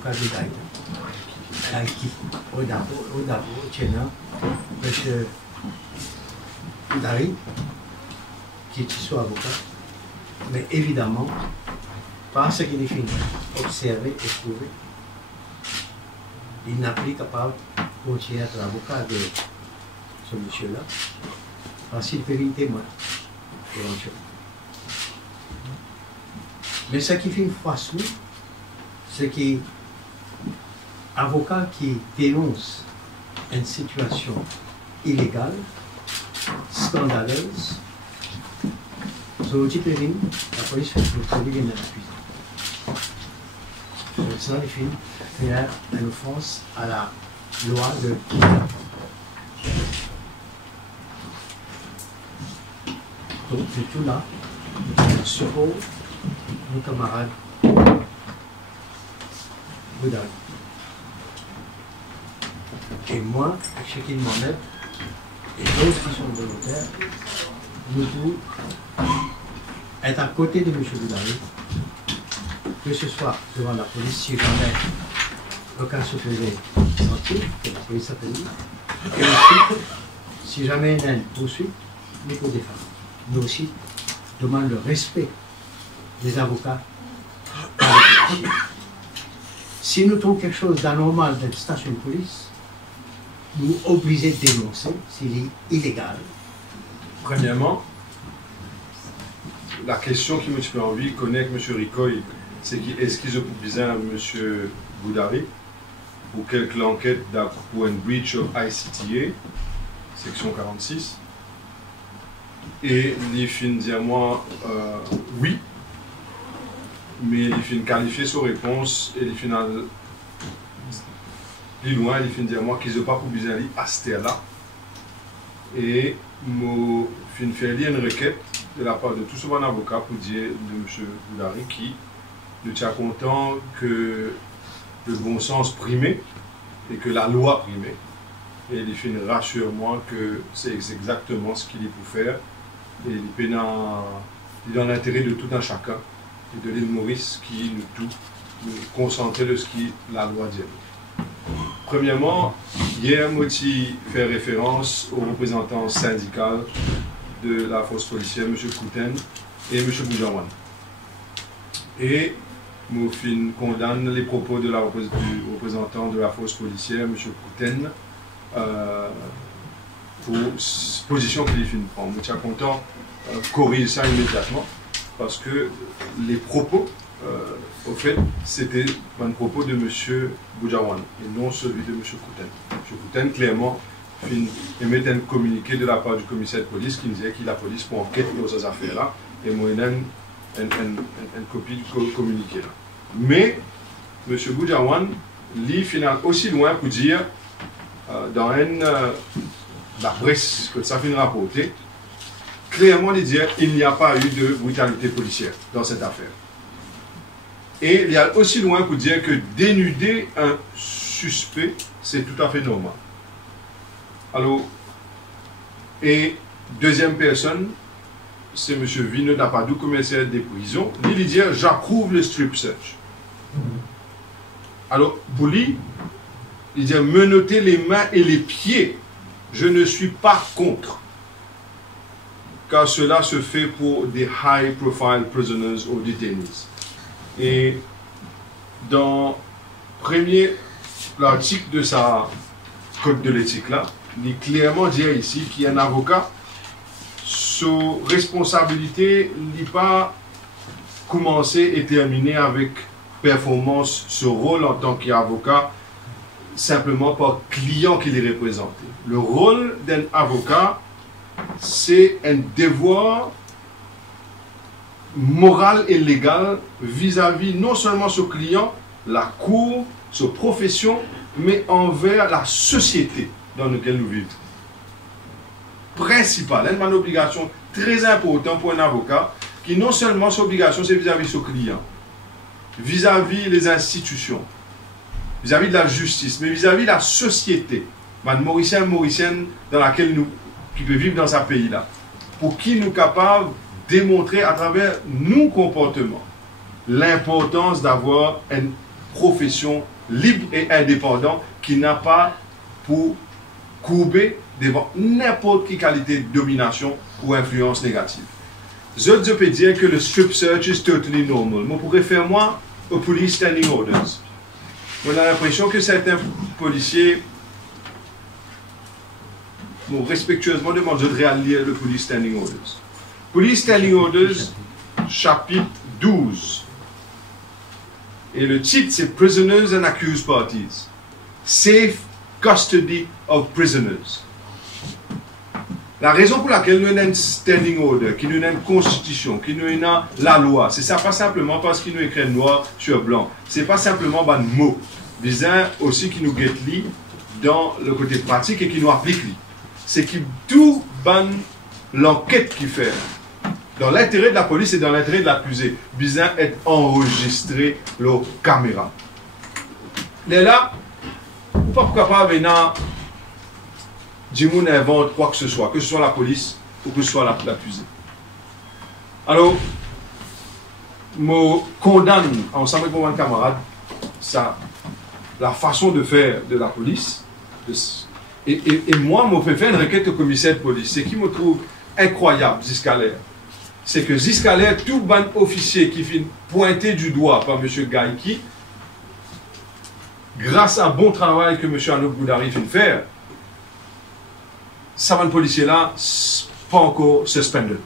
avocat de Gaïda. Qui, au d'abord, tiens, M. Dari, qui est soit avocat, mais évidemment, par ce qu'il est fini, observer et prouver, il n'a plus capable de continuer à être avocat de ce monsieur-là, parce qu'il peut être témoin, éventuellement. Mais ce qui fait une fois c'est que avocat qui dénonce une situation illégale, scandaleuse, sur le type de ligne, la police fait le produit vient de la cuisine. Ça, il fait faire une offense à la loi de kidnapping. Donc, c'est tout là, je suppose, nos camarades Boudari. Et moi, chacun de moi-même, et d'autres qui sont volontaires, nous devons être à côté de M. Boudari, que ce soit devant la police, si jamais le cas se faisait sentir, que la police appelle, et ensuite, si jamais il y a une poursuite, nous pouvons défendre. Nous aussi, demandons le respect des avocats par les policiers. Si nous trouvons quelque chose d'anormal dans une station de police, nous obligés de dénoncer s'il est illégal. Premièrement, la question qui me fait envie de connaître M. Ricoy, c'est est-ce qu'ils ont publié à M. Boudari pour quelque enquête pour un breach of ICTA, section 46. Et il fin dit à moi oui, mais il fin qualifié sa réponse et il fin plus loin, il fin dit à moi qu'ils n'ont pas publié à cette là. Et je fin fait une requête de la part de tout son avocat pour dire de M. Boudari qui ne tient content que le bon sens primait et que la loi primait. Et il fin rassure-moi que c'est exactement ce qu'il est pour faire. Et il est dans l'intérêt de tout un chacun et de l'île Maurice qui nous concentrer de ce que la loi dit. Premièrement, hier, Moti fait référence aux représentants syndicaux de la force policière, M. Kouten et M. Boujawan. Et Moufin condamne les propos du représentant de la force policière, M. Kouten, pour position qu'il finit de prendre. Je suis content corriger ça immédiatement parce que les propos, au fait, c'était un propos de M. Boujawan et non celui de M. Kouten. M. Kouten, clairement, émet un communiqué de la part du commissaire de police qui disait que la police pour enquête dans ces affaires-là et moi, une copie du communiqué là. Mais M. Boujawan lit finalement aussi loin pour dire dans la presse que ça finit rapporter, clairement il dit qu'il n'y a pas eu de brutalité policière dans cette affaire. Et il y a aussi loin pour dire que dénuder un suspect, c'est tout à fait normal. Alors, et deuxième personne, c'est M. Vino Dapadou, commissaire des prisons. Il dit j'approuve le strip search. Alors, pour lui, il dit menotter les mains et les pieds. Je ne suis pas contre. Car cela se fait pour des high profile prisoners ou detainees. Et dans premier l'article de sa code de l'éthique là, il est clairement dit ici qu'il y a un avocat, sa responsabilité n'est pas commencer et terminer avec performance, ce rôle en tant qu'avocat, simplement par client qu'il est représenté. Le rôle d'un avocat, c'est un devoir moral et légal vis-à-vis non seulement ce client, la cour, sa profession, mais envers la société dans laquelle nous vivons. Principal, une obligation très importante pour un avocat, qui non seulement son obligation, c'est vis-à-vis de son client, vis-à-vis des institutions, vis-à-vis de la justice, mais vis-à-vis de la société, Mauricien, Mauricienne, dans laquelle nous, qui peut vivre dans ce pays-là, pour qui nous sommes capables de démontrer à travers nos comportements l'importance d'avoir une profession libre et indépendante qui n'a pas pour courber devant n'importe quelle qualité de domination ou influence négative. Je peux dire que le strip search is totally normal. Je pourrais faire moi au police standing orders. On a l'impression que certains policiers m'ont respectueusement demandé de lire le police standing orders. Police standing orders, chapitre 12. Et le titre c'est Prisoners and Accused Parties. Safe custody of prisoners. La raison pour laquelle nous avons un standing order, qui nous avons une constitution, qui nous avons la loi, c'est ça pas simplement parce qu'il nous écrit noir sur blanc. C'est pas simplement un mot. Bizarre aussi qui nous guette dans le côté pratique et qui nous applique. C'est que tout l'enquête qu'il fait, dans l'intérêt de la police et dans l'intérêt de l'accusé, bizarre être enregistré la caméra. Mais là, pourquoi pas venir Jimoun invente quoi que ce soit la police ou que ce soit l'accusé. Alors, je condamne ensemble avec mon camarade la façon de faire de la police. Et moi, je fais faire une requête au commissaire de police. Ce qui me trouve incroyable, Ziscalaire, c'est que Ziscalaire, tout ban officier qui finit pointé du doigt par M. Gaïki, grâce à un bon travail que M. Anouk Boudari vient de faire, ça va le policier là, pas encore suspended.